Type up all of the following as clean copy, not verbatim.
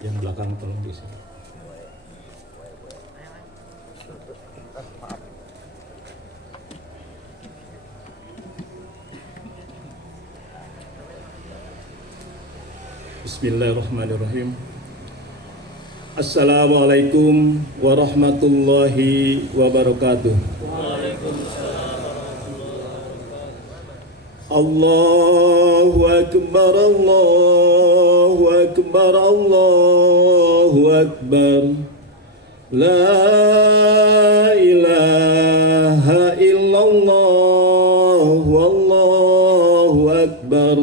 Yang belakang tolong diisi. Bismillahirrahmanirrahim. Assalamualaikum warahmatullahi wabarakatuh. Allahu Akbar, Allahu Akbar, Allahu Akbar. La ilaha illallah, Wallahu Akbar.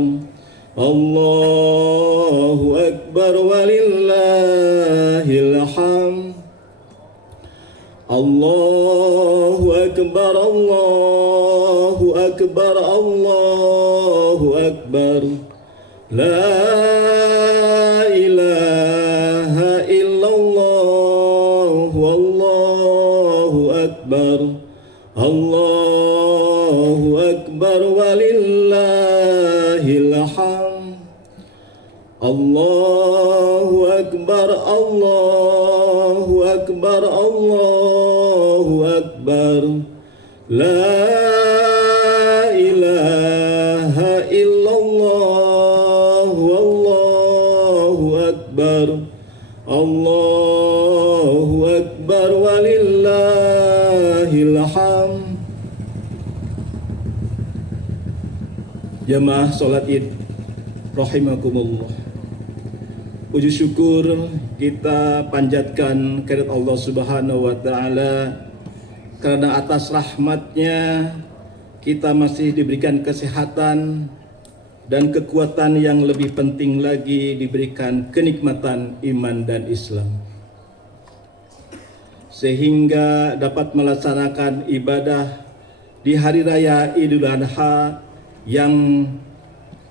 Allahu Akbar walillahil hamd. Allahu Akbar, Allahu Akbar, Allahu Akbar. La ilaha illallah, Wallahu Akbar. Allahu Akbar walillahil hamd. Allahu Akbar, Allahu Akbar, Allahu Akbar. La ilaha illallah, Wallahu Akbar. Allahu Akbar walillahil hamd. Jamaah salat Id rahimakumullah. Puji syukur kita panjatkan kehadirat Allah Subhanahu wa taala karena atas rahmatnya kita masih diberikan kesehatan dan kekuatan, yang lebih penting lagi diberikan kenikmatan iman dan Islam, sehingga dapat melaksanakan ibadah di hari raya Idul Adha yang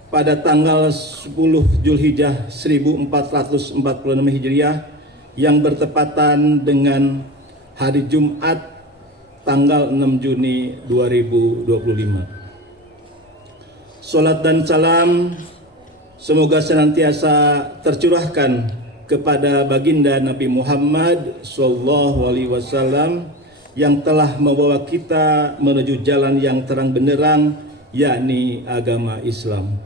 pada tanggal 10 Zulhijjah 1446 Hijriah yang bertepatan dengan hari Jumat tanggal 6 Juni 2025. Salat dan salam semoga senantiasa tercurahkan kepada baginda Nabi Muhammad SAW yang telah membawa kita menuju jalan yang terang benderang, yakni agama Islam.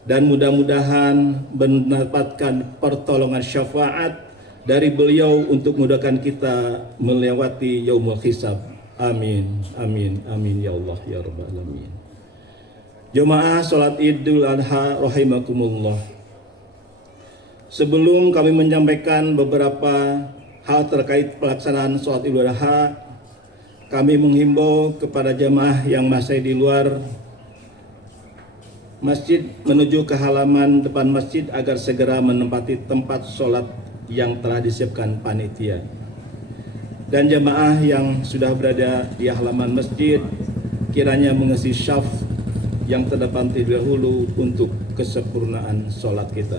Dan mudah-mudahan mendapatkan pertolongan syafaat dari beliau untuk memudahkan kita melewati yaumul hisab. Amin, amin, amin ya Allah ya Rabbal alamin. Jemaah salat Idul Adha rahimakumullah. Sebelum kami menyampaikan beberapa hal terkait pelaksanaan salat Idul Adha, kami menghimbau kepada jemaah yang masih di luar masjid menuju ke halaman depan masjid agar segera menempati tempat sholat yang telah disiapkan panitia. Dan jemaah yang sudah berada di halaman masjid kiranya mengisi syaf yang terdepan terlebih dahulu untuk kesempurnaan sholat kita.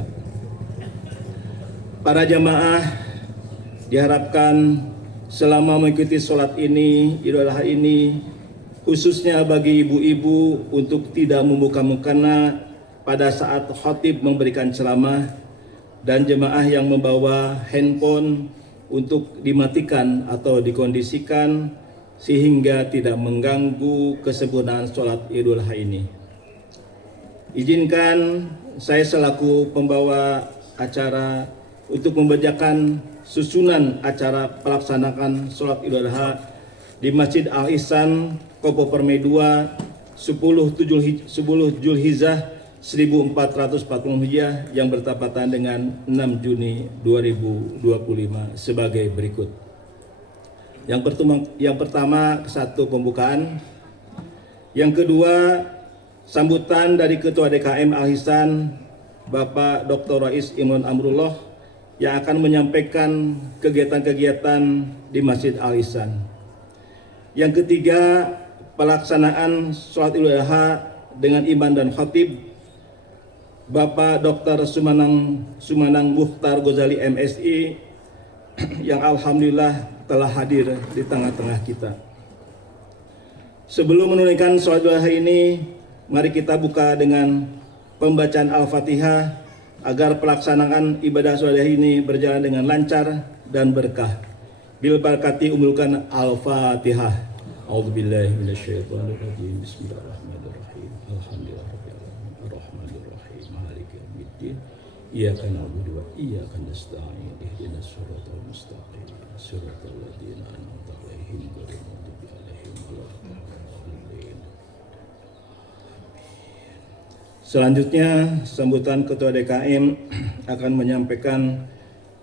Para jemaah diharapkan selama mengikuti sholat ini, Idul Adha ini, khususnya bagi ibu-ibu, untuk tidak membuka mukena pada saat khatib memberikan ceramah, dan jemaah yang membawa handphone untuk dimatikan atau dikondisikan sehingga tidak mengganggu kesempurnaan sholat Idul Adha ini. Izinkan saya selaku pembawa acara untuk membacakan susunan acara pelaksanaan sholat Idul Adha di Masjid Al Ihsan Kopo Permai 2 10 Zulhijjah 1440 Hijriah yang bertepatan dengan 6 Juni 2025 sebagai berikut. Yang pertama, satu pembukaan. Yang kedua, sambutan dari Ketua DKM Al Ihsan Bapak Dr. Rais Imron Amrullah yang akan menyampaikan kegiatan-kegiatan di Masjid Al Ihsan. Yang ketiga, pelaksanaan sholat Idul Adha dengan imam dan khatib Bapak Dr. Sumanang Mukhtar Ghazali MSI yang alhamdulillah telah hadir di tengah-tengah kita. Sebelum menunaikan sholat Idul Adha ini, mari kita buka dengan pembacaan Al-Fatihah agar pelaksanaan ibadah sholat ini berjalan dengan lancar dan berkah. Bil barakati umulkan al-Fatihah. A'udzubillahi minasyaitonirrajim. Bismillahirrahmanirrahim. Alhamdulillahirabbil alamin. Arrahmanirrahim. Maliki yaumiddin. Iyyaka na'budu wa iyyaka nasta'in. Ihdinas siratal mustaqim. Siratal ladzina an'amta 'alaihim ghairil maghdubi 'alaihim waladdallin. Selanjutnya, sambutan Ketua DKM akan menyampaikan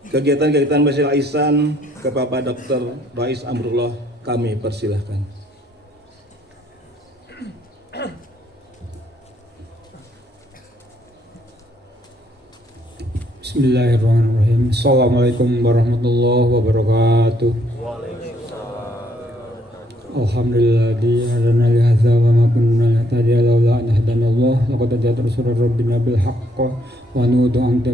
kegiatan-kegiatan Masjid Al-Ihsan ke Bapak Dr. Rais Amrullah. Kami persilahkan. Bismillahirrahmanirrahim. Assalamualaikum warahmatullahi wabarakatuh. Alhamdulillah hadana li hadza wa ma kunna nahtadiya laula an hadanallah laqad ja'at rasulur rabbina bil haqq wa nudu anta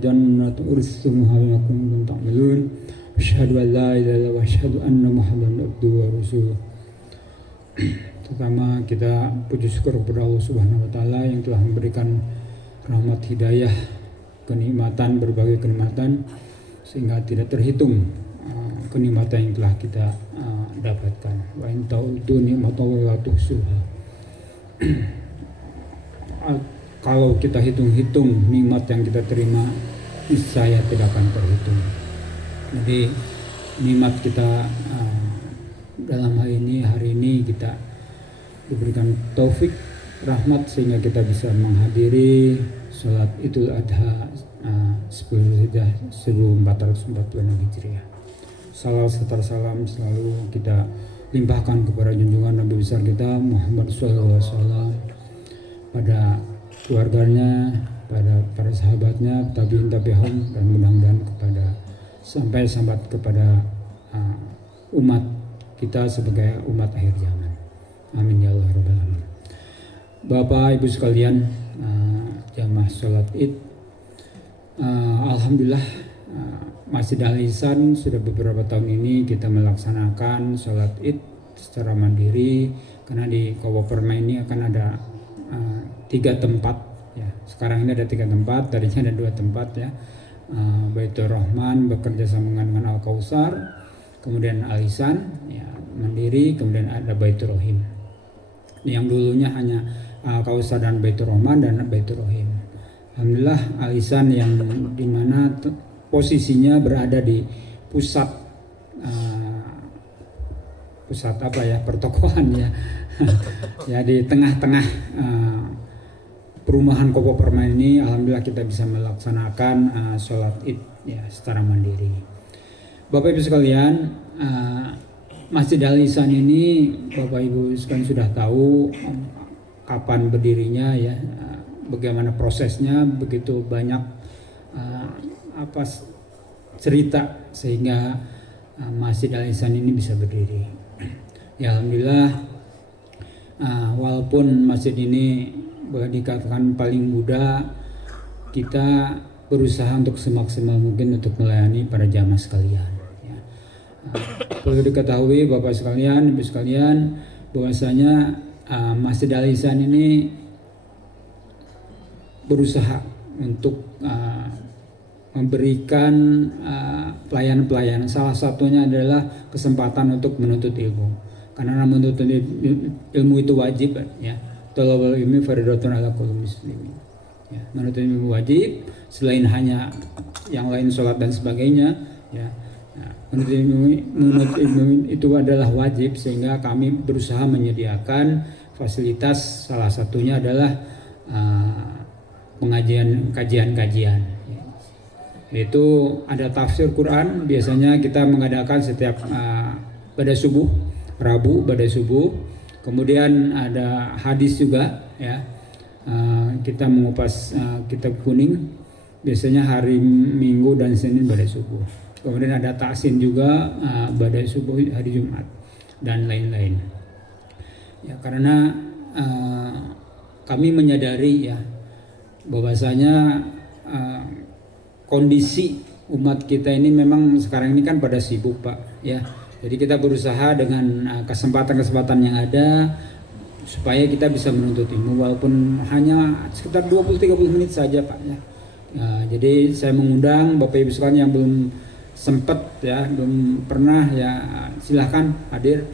jannatu ursumuha bima kuntum ta'malun. Asyhadu an la ilaha illallah wa asyhadu anna muhammadan abduhu wa rasuluh. Pertama kita puji syukur kepada Allah Subhanahu wa taala yang telah memberikan rahmat hidayah, kenikmatan, berbagai kenikmatan sehingga tidak terhitung kenikmatan yang telah kita dapatkan. Wa in ta'udu ni'matallahi la tuhsuha. Kalau kita hitung-hitung nikmat yang kita terima, niscaya tidak akan terhitung. Jadi nikmat kita dalam hal ini, hari ini kita diberikan taufik, rahmat sehingga kita bisa menghadiri sholat Idul Adha 10 Zulhijjah 1446 Hijriah. Salam selalu kita limpahkan kepada junjungan Nabi besar kita Muhammad SAW, pada keluarganya, pada para sahabatnya, tabi'in tabi'ahum, dan mudah-mudahan sampai kepada umat kita sebagai umat akhir zaman. Amin ya Allah rabbal alamin. Bapak Ibu sekalian, jamaah sholat Id, alhamdulillah Masjid Al-Ihsan sudah beberapa tahun ini kita melaksanakan sholat Id secara mandiri, karena di Kabupaten Permai ini akan ada 3 tempat ya. Sekarang ini ada 3 tempat, tadinya ada 2 tempat ya. Baitur Rahman bekerja sama dengan Al-Kausar, kemudian Al-Ihsan ya, mandiri, kemudian ada Baitur Rahim. Yang dulunya hanya Al-Kausar dan Baitur Rahman dan Baitur Rahim. Alhamdulillah Al-Ihsan yang dimana posisinya berada di pusat pertokoan ya. Ya, di tengah-tengah perumahan Kopo Permai ini, alhamdulillah kita bisa melaksanakan sholat Id ya secara mandiri. Bapak Ibu sekalian, Masjid Al-Ihsan ini Bapak Ibu sekalian sudah tahu kapan berdirinya ya, bagaimana prosesnya, begitu banyak cerita sehingga Masjid Al-Ihsan ini bisa berdiri. Ya alhamdulillah, walaupun masjid ini boleh dikatakan paling muda, kita berusaha untuk semaksimal mungkin untuk melayani para jamaah sekalian. Ya. Perlu diketahui Bapak sekalian, Ibu sekalian, bahwasanya Masjid Al-Ihsan ini berusaha untuk memberikan pelayanan-pelayanan. Salah satunya adalah kesempatan untuk menuntut ilmu. Karena menuntut ilmu itu wajib ya. Thalabul ilmi fardhatun 'ala kulli muslimin. Ya, menuntut ilmu wajib, selain hanya yang lain sholat dan sebagainya ya. Menuntut ilmu itu adalah wajib, sehingga kami berusaha menyediakan fasilitas, salah satunya adalah kajian-kajian. Itu ada tafsir Quran, biasanya kita mengadakan setiap pada subuh, Rabu pada subuh. Kemudian ada hadis juga ya. Kita mengupas kitab kuning biasanya hari Minggu dan Senin pada subuh. Kemudian ada taksin juga pada subuh hari Jumat dan lain-lain. Ya, karena kami menyadari ya bahwasanya kondisi umat kita ini memang sekarang ini kan pada sibuk Pak ya. Jadi kita berusaha dengan kesempatan-kesempatan yang ada supaya kita bisa menuntut ilmu walaupun hanya sekitar 20-30 menit saja Pak ya. Jadi saya mengundang Bapak Ibu sekalian yang belum sempat ya, belum pernah ya, silahkan hadir.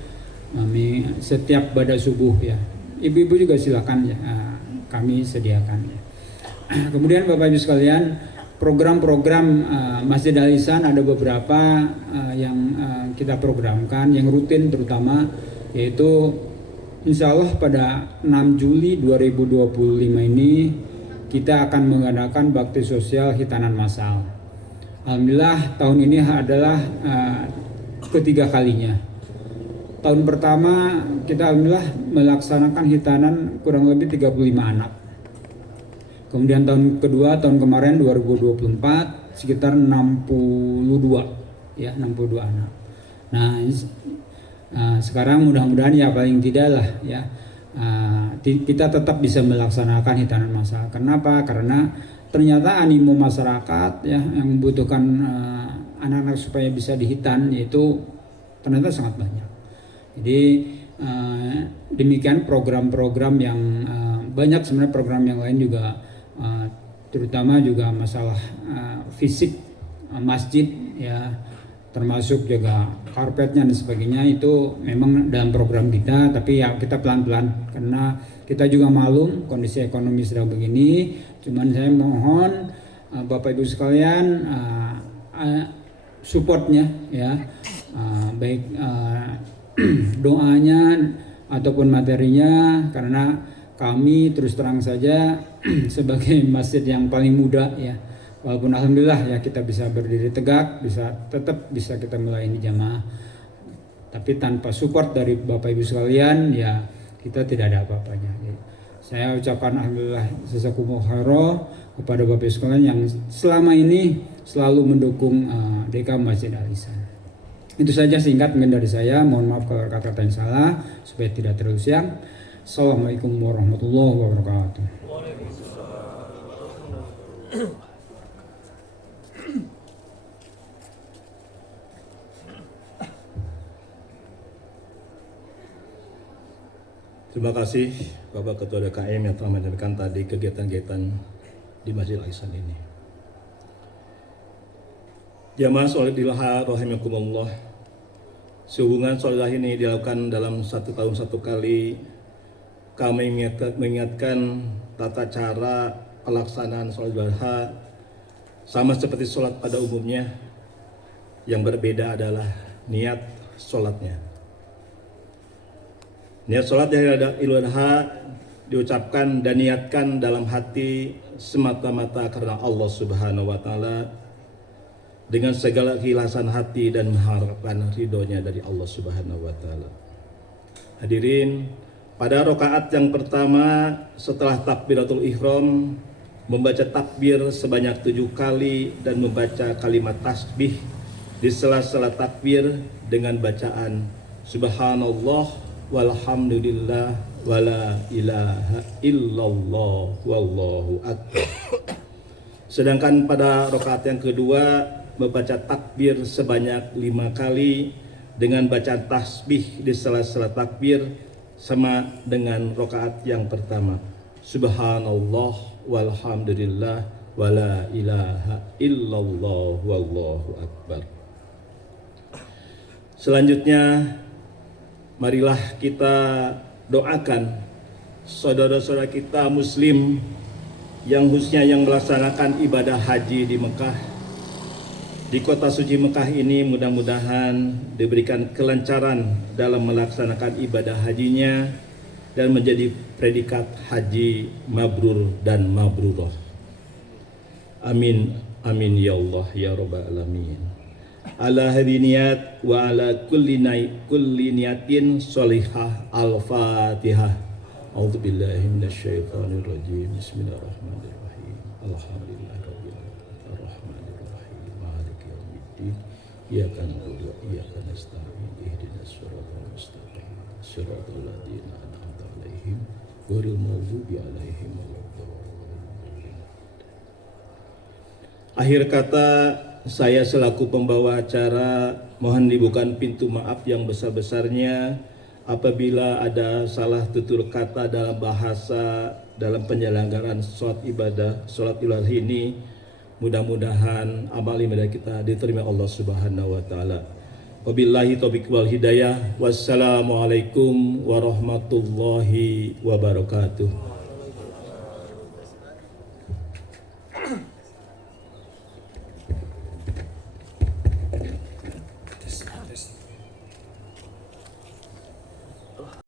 Kami setiap pada subuh ya. Ibu-ibu juga silahkan ya, kami sediakan ya. Kemudian Bapak Ibu sekalian, program-program Masjid Al Ihsan ada beberapa yang kita programkan, yang rutin terutama, yaitu insya Allah pada 6 Juli 2025 ini kita akan mengadakan bakti sosial hitanan massal. Alhamdulillah tahun ini adalah ketiga kalinya. Tahun pertama kita alhamdulillah melaksanakan hitanan kurang lebih 35 anak. Kemudian tahun kedua, tahun kemarin 2024 sekitar 62 ya, 62 anak. Nah, sekarang mudah-mudahan ya paling tidak lah ya, kita tetap bisa melaksanakan hitanan massal. Kenapa? Karena ternyata animo masyarakat ya yang membutuhkan anak-anak supaya bisa dihitan itu ternyata sangat banyak. Jadi demikian program-program yang banyak sebenarnya, program yang lain juga terutama juga masalah fisik masjid ya, termasuk juga karpetnya dan sebagainya, itu memang dalam program kita, tapi ya kita pelan-pelan karena kita juga maklum kondisi ekonomi sedang begini. Cuman saya mohon Bapak Ibu sekalian supportnya ya, baik doanya ataupun materinya, karena kami terus terang saja sebagai masjid yang paling muda ya, walaupun alhamdulillah ya kita bisa berdiri tegak, tetap bisa kita melayani jamaah, tapi tanpa support dari Bapak Ibu sekalian ya kita tidak ada apa-apanya. Saya ucapkan alhamdulillah jazakumullah khairan kepada Bapak Ibu sekalian yang selama ini selalu mendukung DK Masjid Al Ihsan. Itu saja singkat mungkin dari saya. Mohon maaf kalau kata-kata yang salah supaya tidak terlalu siang. Assalamualaikum warahmatullahi wabarakatuh. Terima kasih Bapak Ketua DKM yang telah menyampaikan tadi kegiatan-kegiatan di Masjid Al Ihsan ini. Jamaah Sholihillah rahimakumullah, sehubungan Sholihillah ini dilakukan dalam 1 tahun 1 kali. Kami mengingatkan tata cara pelaksanaan Sholihillah sama seperti sholat pada umumnya. Yang berbeda adalah niat sholatnya. Niat sholat di hari Idul Adha diucapkan dan niatkan dalam hati semata-mata karena Allah Subhanahu wa Ta'ala, dengan segala keikhlasan hati dan mengharapkan ridhonya dari Allah Subhanahu wa Ta'ala. Hadirin, pada rakaat yang pertama setelah takbiratul ihram, membaca takbir sebanyak 7 kali dan membaca kalimat tasbih di sela-sela takbir dengan bacaan subhanallah walhamdulillah wala ilaha illallah wallahu akbar. Sedangkan pada rakaat yang kedua membaca takbir sebanyak 5 kali dengan bacaan tasbih di sela-sela takbir sama dengan rakaat yang pertama, subhanallah walhamdulillah wala ilaha illallah wallahu akbar. Selanjutnya marilah kita doakan saudara-saudara kita muslim yang khususnya yang melaksanakan ibadah haji di Mekah. Di kota suci Mekah ini mudah-mudahan diberikan kelancaran dalam melaksanakan ibadah hajinya dan menjadi predikat haji mabrur dan mabrurah. Amin, amin ya Allah ya Rabbal alamin. Ala hadiniyat wa ala kulli niyatin sholihah. Al-Fatihah. A'udzu billahi minasy syaithanir rajim. Bismillahirrahmanirrahim. Alhamdulillahirabbil alamin. Arrahmanir rahim. Maliki yaumiddin. Iyyaka na'budu wa iyyaka nasta'in. Ihdinas siratal mustaqim. Siratal ladzina an'amta 'alaihim ghairil maghdubi 'alaihim waladdallin. Akhir kata, saya selaku pembawa acara mohon dibuka pintu maaf yang besar-besarnya apabila ada salah tutur kata dalam bahasa dalam penyelenggaraan sholat ibadah, sholat idul adha ini, mudah-mudahan amal ibadah kita diterima Allah Subhanahu wa taala. Wabillahi taufiq wal hidayah. Wassalamualaikum warahmatullahi wabarakatuh.